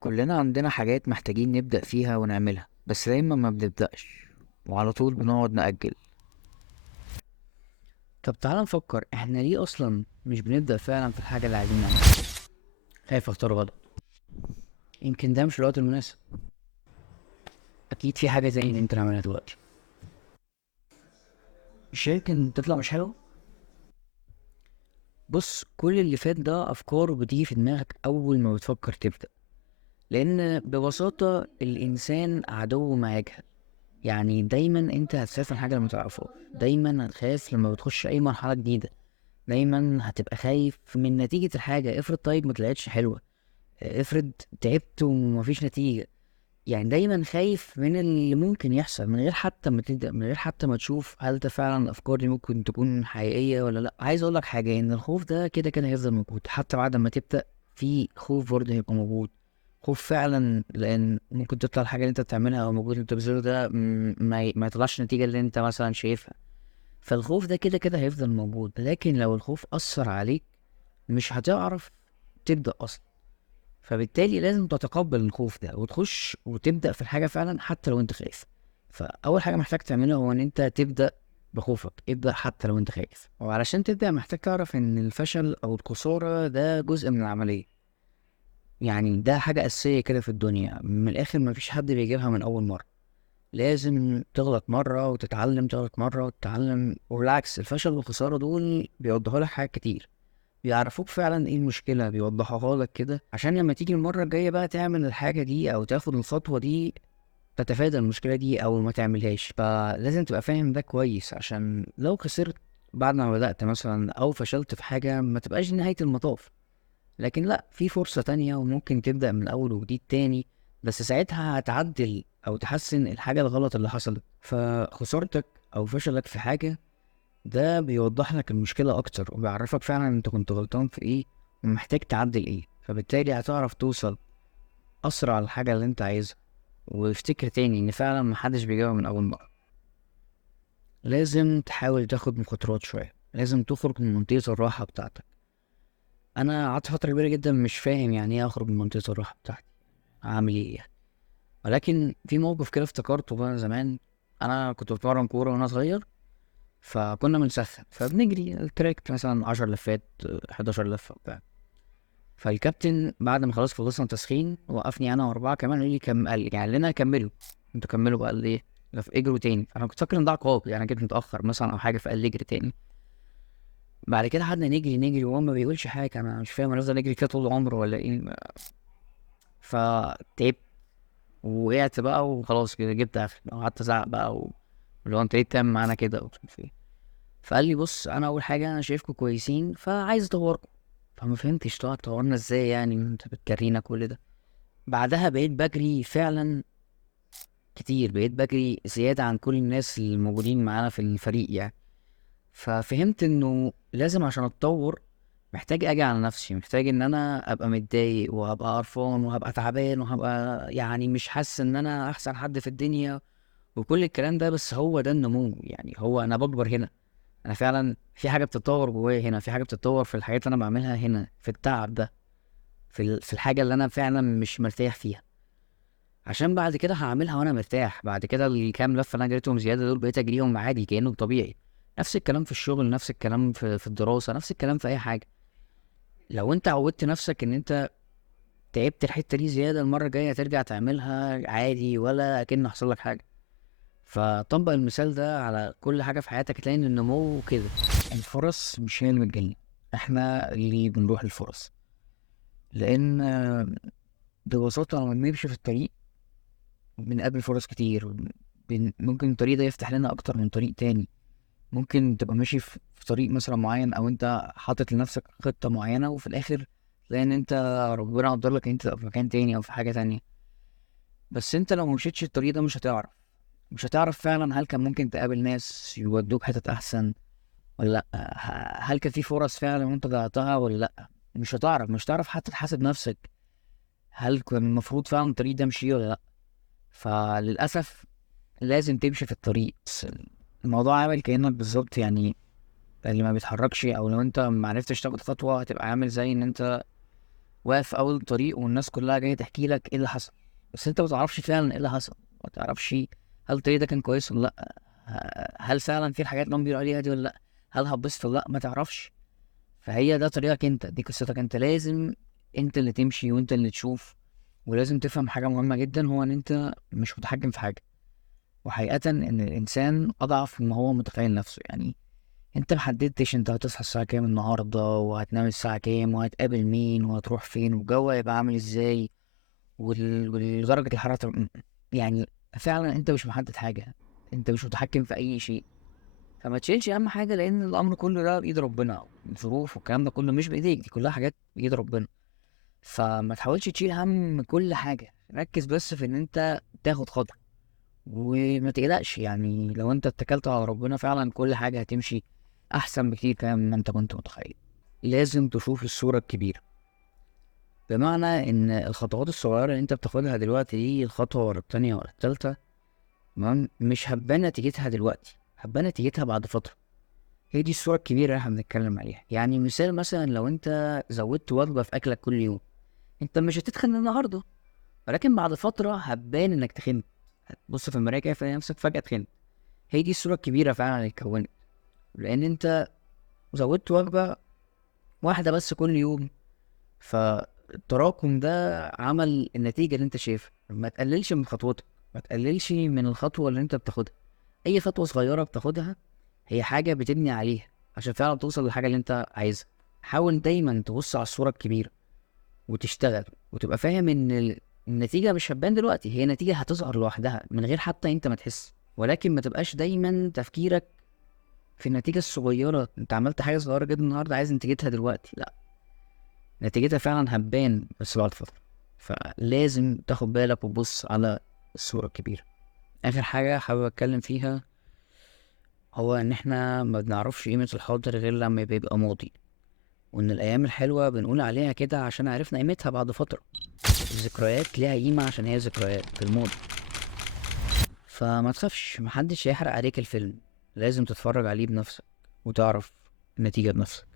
كلنا عندنا حاجات محتاجين نبدأ فيها ونعملها، بس دايما ما بنبدأش وعلى طول بنقعد نأجل. طب تعال نفكر احنا ليه اصلا مش بنبدأ فعلا في الحاجة اللي عايزين نعملها؟ خايف اختار غلط، يمكن ده مش الوقت المناسب. اكيد في حاجة زي اللي انت عاملها دلوقتي، مش يمكن تطلع مش حلو. بص، كل اللي فات ده افكار بتيجي في دماغك اول ما بتفكر تبدأ، لان ببساطة الانسان عدو ما يجهل. يعني دايما انت هتخاف من حاجة لما تعرفها، دايما هتخاف لما بتخش اي مرحلة جديدة، دايما هتبقى خايف من نتيجة الحاجة. افرض طيب ما طلعتش حلوة، افرض تعبت ومفيش نتيجة. يعني دايما خايف من اللي ممكن يحصل من غير حتى ما تبدأ، من غير حتى ما تشوف هل ده فعلا الأفكار دي ممكن تكون حقيقية ولا لأ. عايز أقولك حاجة، إن الخوف ده كده كده هيفضل موجود حتى بعد ما تبدأ. في خوف برضه هيبقى موجود، خوف فعلا، لأن ممكن تطلع الحاجة اللي أنت بتعملها أو المجهود اللي أنت بتبذله ده ما يطلعش النتيجة اللي أنت مثلا شايفها. فالخوف ده كده كده هيفضل موجود، لكن لو الخوف أثر عليك مش هتعرف تبدأ أصلا. فبالتالي لازم تتقبل الخوف ده وتخش وتبدأ في الحاجة فعلا حتى لو انت خايف. فأول حاجة محتاج تعملها هو ان انت تبدأ بخوفك، ابدأ حتى لو انت خايف. وعلشان تبدأ محتاج تعرف ان الفشل او الخسارة ده جزء من العملية. يعني ده حاجة أساسية كده في الدنيا، من الآخر مفيش حد بيجيبها من أول مرة. لازم تغلط مرة وتتعلم، تغلط مرة وتتعلم. وبالعكس الفشل والخسارة دول بيوضحوا لك حاجات كتير، بيعرفوك فعلا ايه المشكلة، بيوضحوها لك كده عشان لما تيجي المرة الجاية بقى تعمل الحاجة دي او تاخد الخطوة دي تتفادى المشكلة دي او ما تعملهاش. فلازم تبقى فاهم ده كويس، عشان لو خسرت بعد ما بدأت مثلا او فشلت في حاجة ما تبقاش دي نهاية المطاف. لكن لا، في فرصة تانية وممكن تبدأ من اول وجديد تاني، بس ساعتها هتعدل او تحسن الحاجة الغلط اللي حصلت. فخسارتك او فشلك في حاجة ده بيوضح لك المشكلة أكتر، وبيعرفك فعلا أنت كنت غلطان في إيه ومحتاج تعدل إيه. فبالتالي هتعرف توصل أسرع للحاجة اللي أنت عايزها. وافتكر تاني إن فعلا محدش بيجاوب من أول مرة. لازم تحاول تاخد مخاطرات شوية، لازم تخرج من منطقة الراحة بتاعتك. أنا قعدت فترة كبيرة جدا مش فاهم يعني إيه أخرج من منطقة الراحة بتاعتي، أعمل إيه يعني. ولكن في موقف كده افتكرته بقى زمان. أنا كنت بتمرن كورة وأنا صغير، فكنا بنسخن فبنجري التراك مثلا 10 لفات، 11 لفة وبتاع. فالكابتن بعد ما خلاص خلصنا تسخين وقفني انا واربعه كمان، قال لي قال لنا كملوا، انتوا كملوا بقى. قال لي ايه؟ لا، اجروا تاني. انا كنت فاكر ان ده عقاب، يعني أنا جيت متاخر مثلا او حاجه، فقال لي اجري تاني. بعد كده قعدنا نجري نجري وهو ما بيقولش حاجه. انا مش فاهم هنفضل نجري كده طول العمر ولا ايه. فتعبت ووقعت بقى وخلاص كده جبت اخر، قعدت ازعق بقى اللي هو انت ليه بتعمل معانا كده ومش عارف ايه. فقال لي بص، انا اول حاجه انا شايفكم كويسين فعايز اطوركم. فما فهمتش طبعا تطورنا ازاي يعني انت بتجرينا كل ده. بعدها بقيت بجري فعلا كتير، بقيت بجري زيادة عن كل الناس الموجودين معانا في الفريق يعني. ففهمت انه لازم عشان اتطور محتاج اجي على نفسي، محتاج ان انا ابقى متضايق وهبقى قرفان وهبقى تعبان وهبقى يعني مش حاسس ان انا احسن حد في الدنيا وكل الكلام ده. بس هو ده النمو، يعني هو انا بكبر هنا. انا فعلا في حاجة بتتطور جوايا هنا، في حاجة بتتطور في الحاجات اللي انا بعملها هنا، في التعب ده، في الحاجة اللي انا فعلا مش مرتاح فيها، عشان بعد كده هعملها وانا مرتاح. بعد كده الكام لفه اللي انا جريتهم زياده دول بقيت اجريهم عادي كانه طبيعي. نفس الكلام في الشغل، نفس الكلام في الدراسه، نفس الكلام في اي حاجه. لو انت عودت نفسك ان انت تعبت الحته دي زياده، المره الجايه هترجع تعملها عادي ولا كأن حصل لك حاجه. فطبق المثال ده على كل حاجه في حياتك، تلاقي ان النمو كده. الفرص مش هي اللي بتجيلنا، احنا اللي بنروح الفرص. لان ببساطه لما بنمشي في الطريق بنقابل فرص كتير. ممكن الطريق ده يفتح لنا اكتر من طريق تاني. ممكن تبقى ماشي في طريق مثلا معين، او انت حاطط لنفسك خطة معينة وفي الاخر تلاقي ان انت ربنا قدر لك ان انت تبقى في مكان تاني او في حاجة تانية. بس انت لو مشيتش الطريق ده مش هتعرف فعلا هل كان ممكن تقابل ناس يودوك حتت احسن ولا لا. هل كان في فرص فعلا وانت ضيعتها ولا لا. مش هتعرف حتى تحاسب نفسك، هل كان المفروض فعلا الطريق ده امشيه ولا لا. فللأسف لازم تمشي في الطريق. بس الموضوع عامل كأنك بالظبط يعني اللي ما بيتحركش، او لو انت ما عرفتش تاخد خطوة هتبقى عامل زي ان انت واقف في اول الطريق والناس كلها جايه تحكي لك ايه اللي حصل، بس انت ما تعرفش فعلا ايه اللي حصل، ما تعرفش هل الطريق ده كان كويس ولا لا، هل فعلا في الحاجات اللي هم بيقولوا عليها دي ولا لا، هل هتبسط ولا لا، ما تعرفش. فهي ده طريقك انت، دي قصتك انت، لازم انت اللي تمشي وانت اللي تشوف. ولازم تفهم حاجة مهمة جدا، هو ان انت مش متحكم في حاجة، وحقيقة ان الانسان اضعف مما هو متخيل نفسه. يعني انت محددتش انت هتصحى الساعة كام النهاردة، وهتنام الساعة كام، وهتقابل مين، وهتروح فين، والجو هيبقى عامل ازاي، ودرجة الحرارة يعني فعلا انت مش محدد حاجة، انت مش متحكم في اي شيء. فما تشيلش اهم حاجة، لان الامر كله ده بايد ربنا، الظروف والكلام ده كله مش بايديك، دي كلها حاجات بايد ربنا. فما تحاولش تشيل هم كل حاجة، ركز بس في ان انت تاخد خطوة، وما تقلقش. يعني لو انت اتكلت على ربنا فعلا كل حاجة هتمشي احسن بكتير كمان ما انت كنت متخيل. لازم تشوف الصورة الكبيرة، بمعنى ان الخطوات الصغيرة اللي انت بتاخدها دلوقتي دي، الخطوة ورا التانية ورا التالتة، تمام، مش هتبان نتيجتها دلوقتي، هتبان نتيجتها بعد فترة. هي دي الصورة الكبيرة اللي احنا بنتكلم عليها. يعني مثال، مثلا لو انت زودت وجبة في اكلك كل يوم، انت مش هتتخن النهاردة، ولكن بعد فترة هتبان انك تخنت، هتبص في المراية كده تلاقي نفسك فجأة تخنت. هي دي الصورة الكبيرة فعلا اللي اتكونت، لأن أنت زودت وجبة واحدة بس كل يوم، فالتراكم ده عمل النتيجة اللي أنت شايفها. ما تقللش من خطوتك، ما تقللش من الخطوة اللي أنت بتاخدها. أي خطوة صغيرة بتاخدها هي حاجة بتبني عليها عشان فعلا توصل للحاجة اللي أنت عايزها. حاول دايما تبص على الصورة الكبيرة وتشتغل، وتبقى فاهم إن النتيجة مش هتبان دلوقتي، هي نتيجة هتظهر لوحدها من غير حتى أنت ما تحس. ولكن ما تبقاش دايما تفكيرك في النتيجة الصغيرة، انت عملت حاجة صغيرة جدا النهاردة عايز نتيجتها دلوقتي، لا، نتيجتها فعلا هتبان بس بعد فترة. فلازم تاخد بالك وتبص على الصورة الكبيرة. آخر حاجة حابب أتكلم فيها، هو إن إحنا ما بنعرفش قيمة الحاضر غير لما بيبقى ماضي، وإن الأيام الحلوة بنقول عليها كده عشان عرفنا قيمتها بعد فترة. الذكريات ليها قيمة عشان هي ذكريات في الماضي. فما تخافش، محدش هيحرق عليك الفيلم، لازم تتفرج عليه بنفسك وتعرف النتيجة بنفسك.